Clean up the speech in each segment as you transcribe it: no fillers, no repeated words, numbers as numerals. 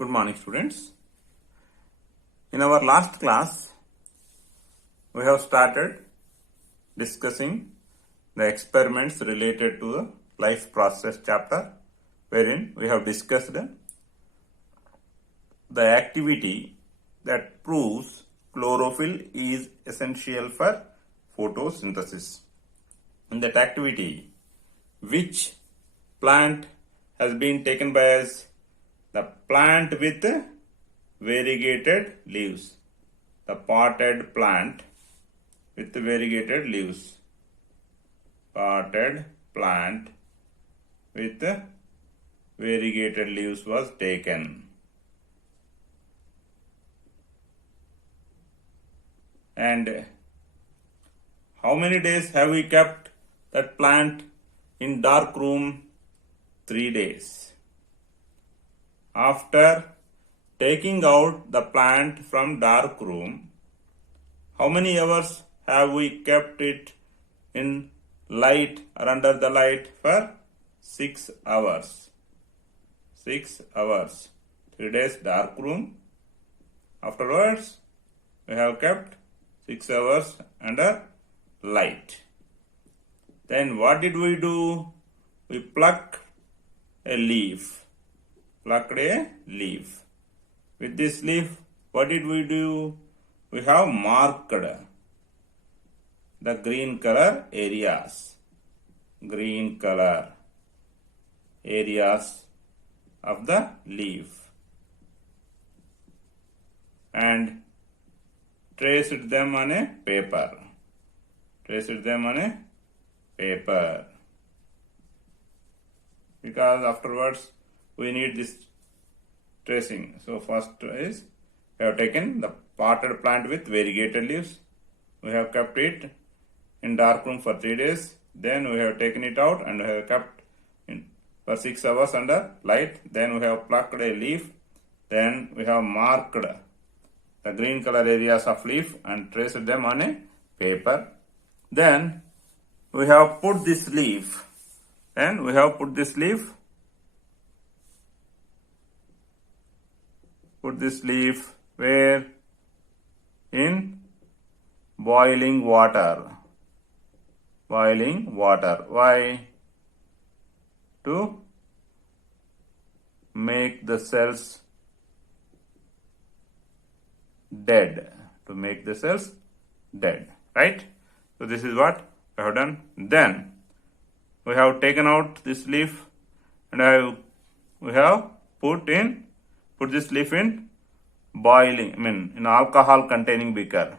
Good morning, students. In our last class, we have started discussing the experiments related to the life process chapter, wherein we have discussed the activity that proves chlorophyll is essential for photosynthesis. In that activity, which plant has been taken by as the plant with variegated leaves, the potted plant with variegated leaves, potted plant with variegated leaves was taken. And how many days have we kept that plant in dark room? 3 days. After taking out the plant from dark room, how many hours have we kept it in light or under the light? For 6 hours. 6 hours. 3 days dark room. Afterwards, we have kept 6 hours under light. Then what did we do? We plucked a leaf. Plucked a leaf. With this leaf, what did we do? We have marked the green color areas. Green color areas of the leaf. And traced them on a paper. Traced them on a paper. Because afterwards we need this tracing. So first is we have taken the potted plant with variegated leaves. We have kept it in dark room for 3 days. Then we have taken it out and we have kept in for 6 hours under light. Then we have plucked a leaf. Then we have marked the green color areas of leaf and traced them on a paper. Then we have put this leaf. Then we have put this leaf. Put this leaf where? In boiling water. Boiling water. Why? To make the cells dead. To make the cells dead. Right? So this is what we have done. Then we have taken out this leaf and we have put this leaf in boiling, in alcohol containing beaker.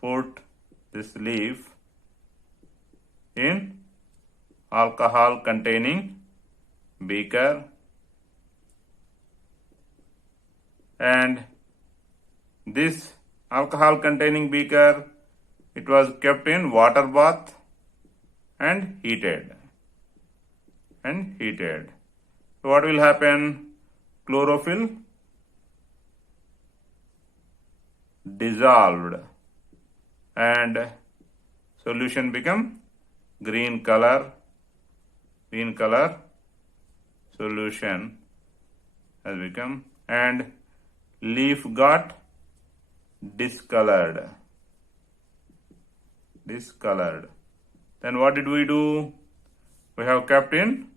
Put this leaf in alcohol containing beaker, and this alcohol containing beaker, it was kept in water bath and heated. So what will happen? Chlorophyll dissolved and solution become green color. Green color solution has become, and leaf got discolored. Then what did we do? We have kept in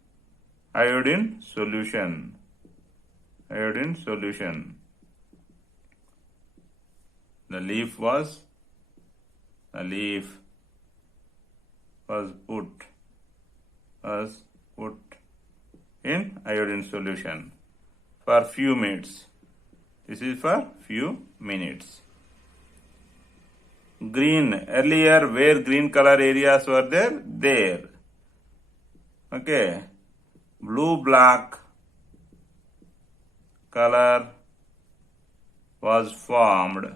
iodine solution. The leaf was put in iodine solution for few minutes. This is for few minutes. Green, earlier where green color areas were there. Okay. Blue black color was formed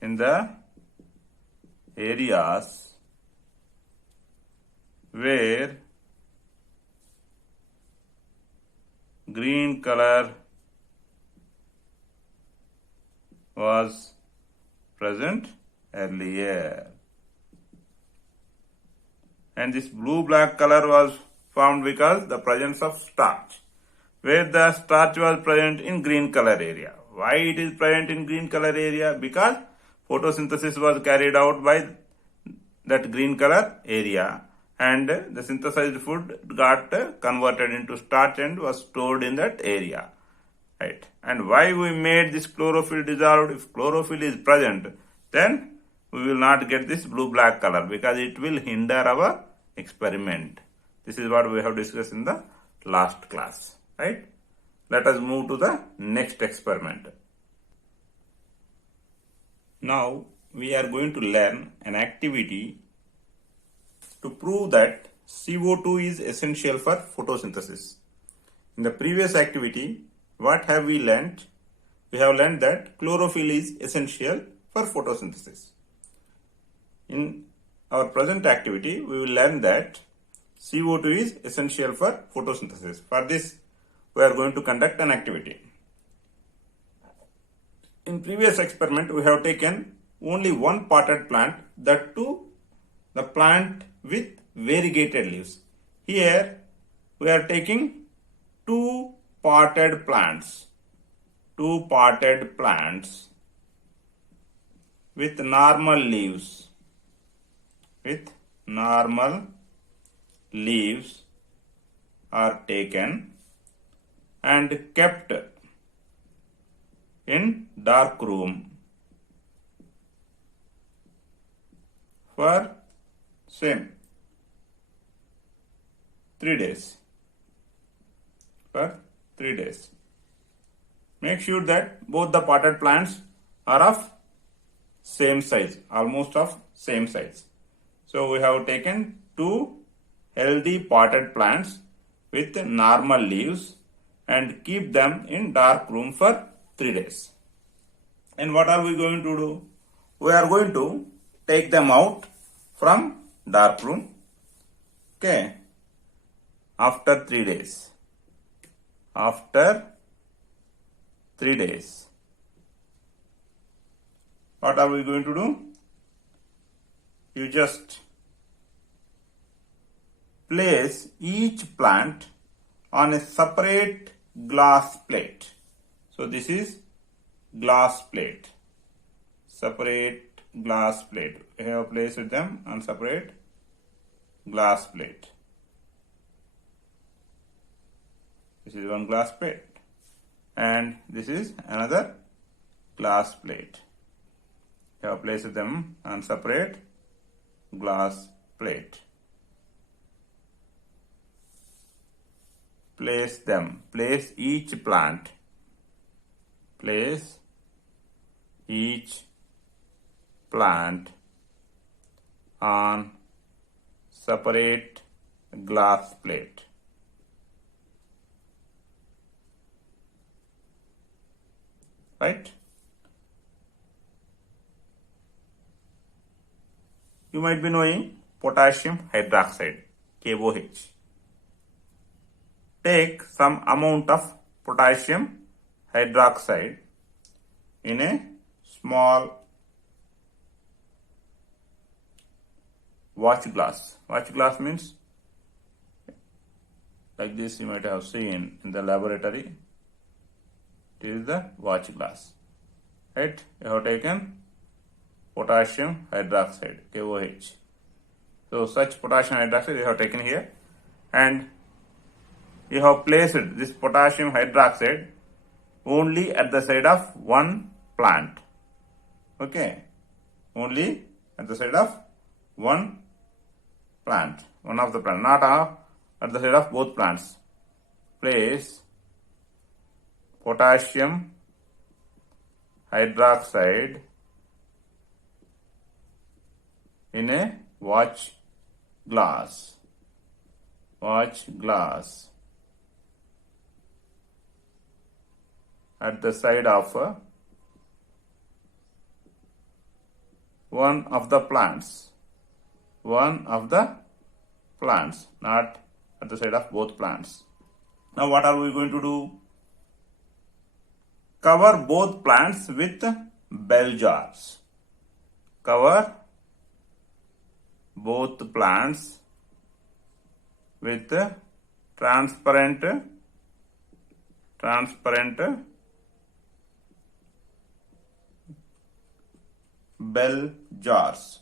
in the areas where green color was present earlier. And this blue black color was formed because the presence of starch. where the starch was present in green color area. Why it is present in green color area? Because photosynthesis was carried out by that green color area, and the synthesized food got converted into starch and was stored in that area, right? And why we made this chlorophyll dissolved? If chlorophyll is present, then we will not get this blue black color because it will hinder our experiment. This is what we have discussed in the last class, right? Let us move to the next experiment. Now we are going to learn an activity to prove that CO2 is essential for photosynthesis. In the previous activity, what have we learned? We have learned that chlorophyll is essential for photosynthesis. In our present activity, we will learn that CO2 is essential for photosynthesis. For this, we are going to conduct an activity. In previous experiment, we have taken only one potted plant, that too the plant with variegated leaves. Here we are taking two potted plants with normal leaves. Are taken and kept in dark room for same 3 days. For 3 days. Make sure that both the potted plants are of same size, almost of same size. So we have taken two healthy potted plants with normal leaves and keep them in dark room for 3 days. And what are we going to do? We are going to take them out from dark room. Okay. After 3 days. After 3 days. What are we going to do? You just place each plant on a separate glass plate. So this is glass plate. Separate glass plate. We have placed them on separate glass plate. This is one glass plate. And this is another glass plate. We have placed them on separate glass plate. Place them. Place each plant. Place each plant on separate glass plate. Right? You might be knowing potassium hydroxide, KOH. Take some amount of potassium hydroxide in a small watch glass. Watch glass means like this, you might have seen in the laboratory. This is the watch glass. Right? You have taken potassium hydroxide, KOH. So such potassium hydroxide you have taken here, and you have placed this potassium hydroxide only at the side of one plant. Okay, only at the side of one plant, one of the plant, not at the side of both plants. Place potassium hydroxide in a watch glass. At the side of one of the plants. Not at the side of both plants. Now what are we going to do? Cover both plants with bell jars. Cover both plants with transparent transparent bell jars.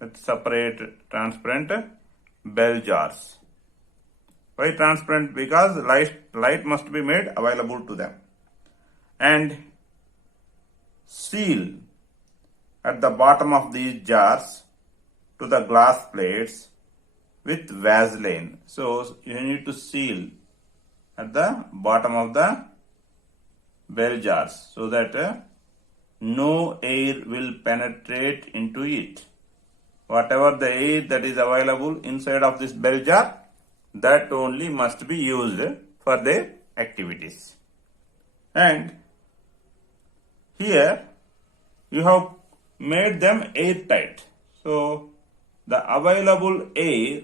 Let's separate transparent bell jars. Why transparent? Because light must be made available to them. And seal at the bottom of these jars to the glass plates with Vaseline. So you need to seal at the bottom of the bell jars so that no air will penetrate into it. Whatever the air that is available inside of this bell jar, that only must be used for their activities. And here you have made them airtight. So the available air,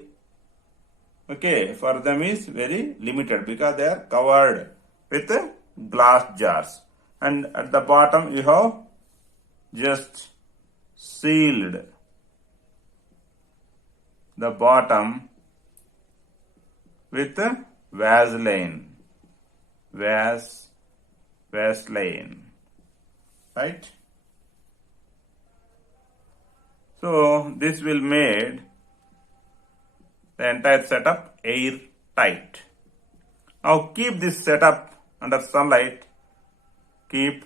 for them is very limited because they are covered with glass jars. And at the bottom you have just sealed the bottom with Vaseline. Vaseline. Right? So this will made the entire setup airtight. Now keep this setup under sunlight. Keep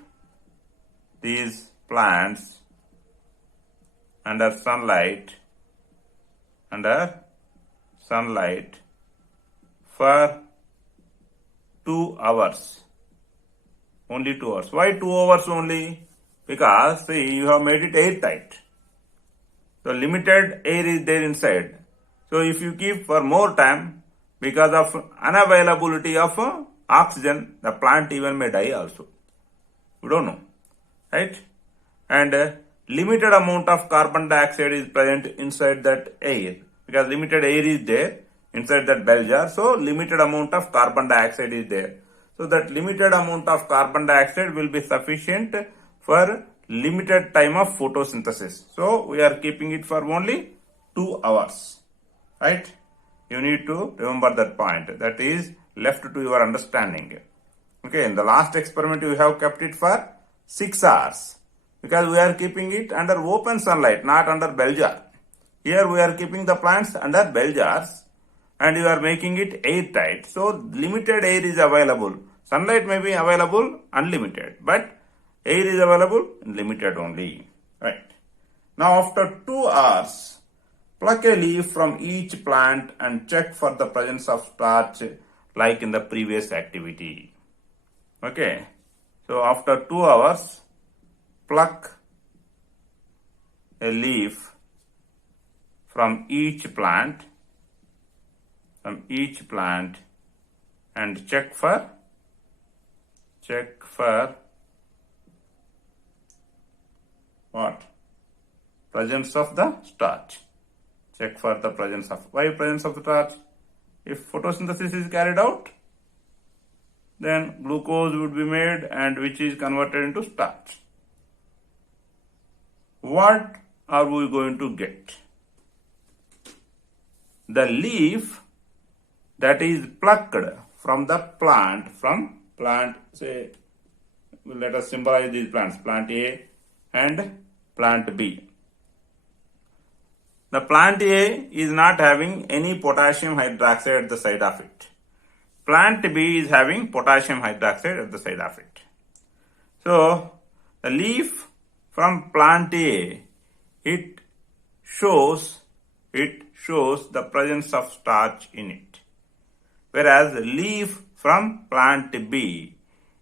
these plants under sunlight for 2 hours. Only 2 hours. Why 2 hours only? Because see, you have made it airtight. So limited air is there inside. So if you keep for more time, because of unavailability of oxygen, the plant even may die also. We don't know. Right? And limited amount of carbon dioxide is present inside that air. Because limited air is there inside that bell jar. So limited amount of carbon dioxide is there. So that limited amount of carbon dioxide will be sufficient for limited time of photosynthesis. So we are keeping it for only 2 hours. Right? You need to remember that point. That is left to your understanding. Okay, in the last experiment we have kept it for 6 hours. Because we are keeping it under open sunlight, not under bell jar. Here we are keeping the plants under bell jars and you are making it airtight. So limited air is available. Sunlight may be available unlimited, but air is available limited only. Right. Now after 2 hours, pluck a leaf from each plant and check for the presence of starch like in the previous activity. Okay. So after 2 hours, pluck a leaf from each plant and check for what? Presence of the starch. Check for the presence of, why presence of the starch? If photosynthesis is carried out, then glucose would be made and which is converted into starch. What are we going to get? The leaf that is plucked from the plant, say, let us symbolize these plants, plant A and plant B. The plant A is not having any potassium hydroxide at the side of it. Plant B is having potassium hydroxide at the side of it. So, the leaf from plant A, it shows the presence of starch in it. Whereas the leaf from plant B,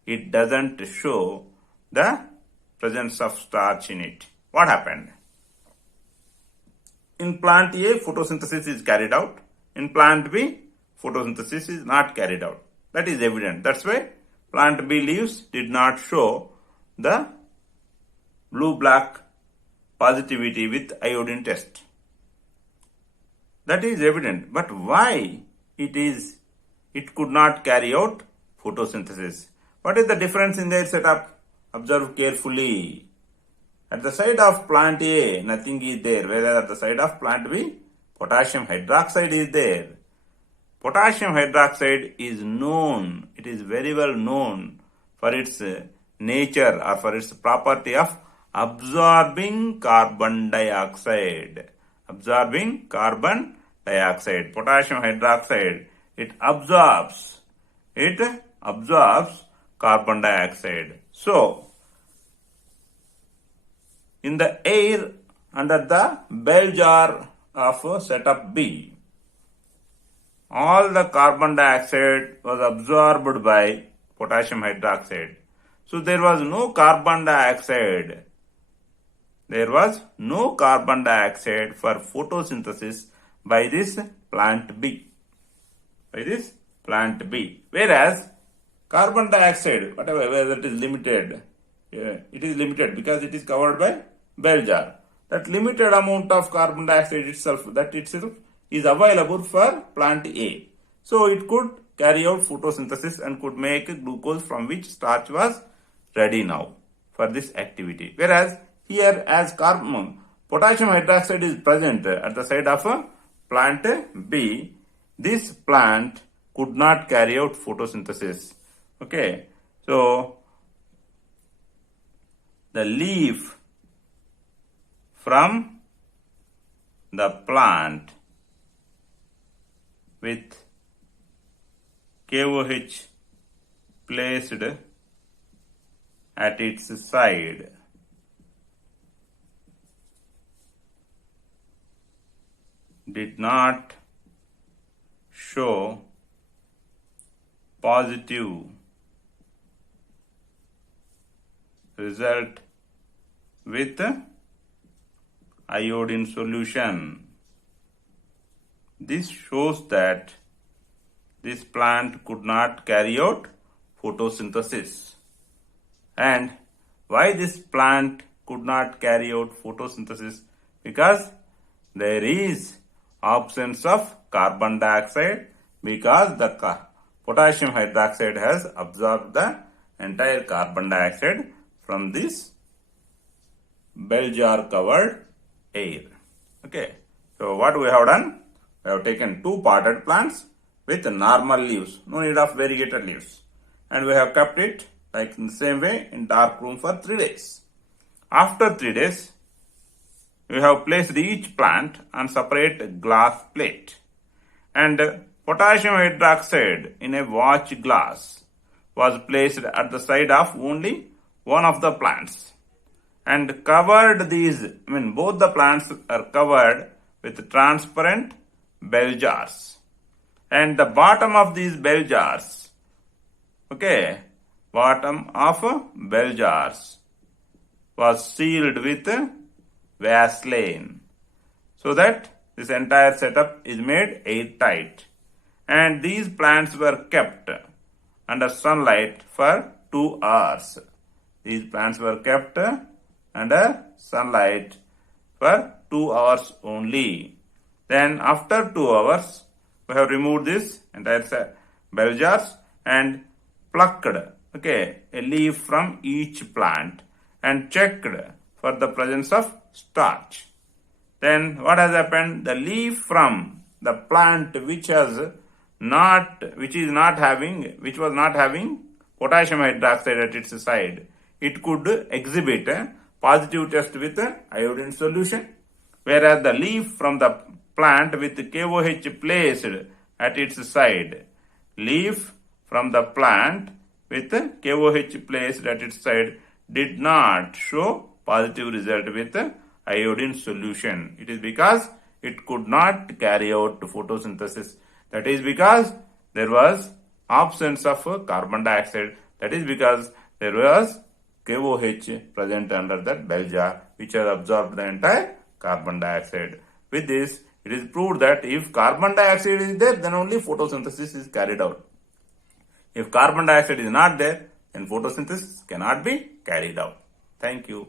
it doesn't show the presence of starch in it. What happened? In plant A, photosynthesis is carried out. In plant B, photosynthesis is not carried out. That is evident. That's why plant B leaves did not show the blue-black positivity with iodine test. That is evident. But why it could not carry out photosynthesis? What is the difference in their setup? Observe carefully. At the side of plant A, nothing is there. Whereas at the side of plant B, potassium hydroxide is there. potassium hydroxide is known, it is very well known for its nature or for its property of absorbing carbon dioxide. Absorbing carbon dioxide. Potassium hydroxide, it absorbs carbon dioxide. So, in the air under the bell jar of setup B, all the carbon dioxide was absorbed by potassium hydroxide. So there was no carbon dioxide. There was no carbon dioxide for photosynthesis by this plant B. Whereas carbon dioxide, whether it is limited, it is limited because it is covered by bell jar. That limited amount of carbon dioxide itself is available for plant A. So it could carry out photosynthesis and could make glucose from which starch was ready now for this activity. Whereas here as potassium hydroxide is present at the side of plant B, this plant could not carry out photosynthesis. Okay, so the leaf from the plant with KOH placed at its side did not show positive result with iodine solution. This shows that this plant could not carry out photosynthesis. And why this plant could not carry out photosynthesis? Because there is absence of carbon dioxide, because the potassium hydroxide has absorbed the entire carbon dioxide from this bell jar covered air. Okay, so what we have done? We have taken two potted plants with normal leaves, no need of variegated leaves, and we have kept it like in the same way in dark room for 3 days. After 3 days, we have placed each plant on separate glass plate, and potassium hydroxide in a watch glass was placed at the side of only one of the plants, and covered both the plants are covered with transparent bell jars, and the bottom of these bell jars, bottom of bell jars was sealed with Vaseline, so that this entire setup is made airtight, and these plants were kept under sunlight for 2 hours. These plants were kept under sunlight for 2 hours only. Then after 2 hours, we have removed this entire bell jars and plucked a leaf from each plant and checked for the presence of starch. Then what has happened? The leaf from the plant which was not having potassium hydroxide at its side, it could exhibit a positive test with iodine solution, whereas the leaf from the plant with KOH placed at its side, leaf from the plant with KOH placed at its side did not show positive result with iodine solution. It is because it could not carry out photosynthesis. That is because there was absence of carbon dioxide. That is because there was KOH present under that bell jar, which has absorbed the entire carbon dioxide. With this, it is proved that if carbon dioxide is there, then only photosynthesis is carried out. If carbon dioxide is not there, then photosynthesis cannot be carried out. Thank you.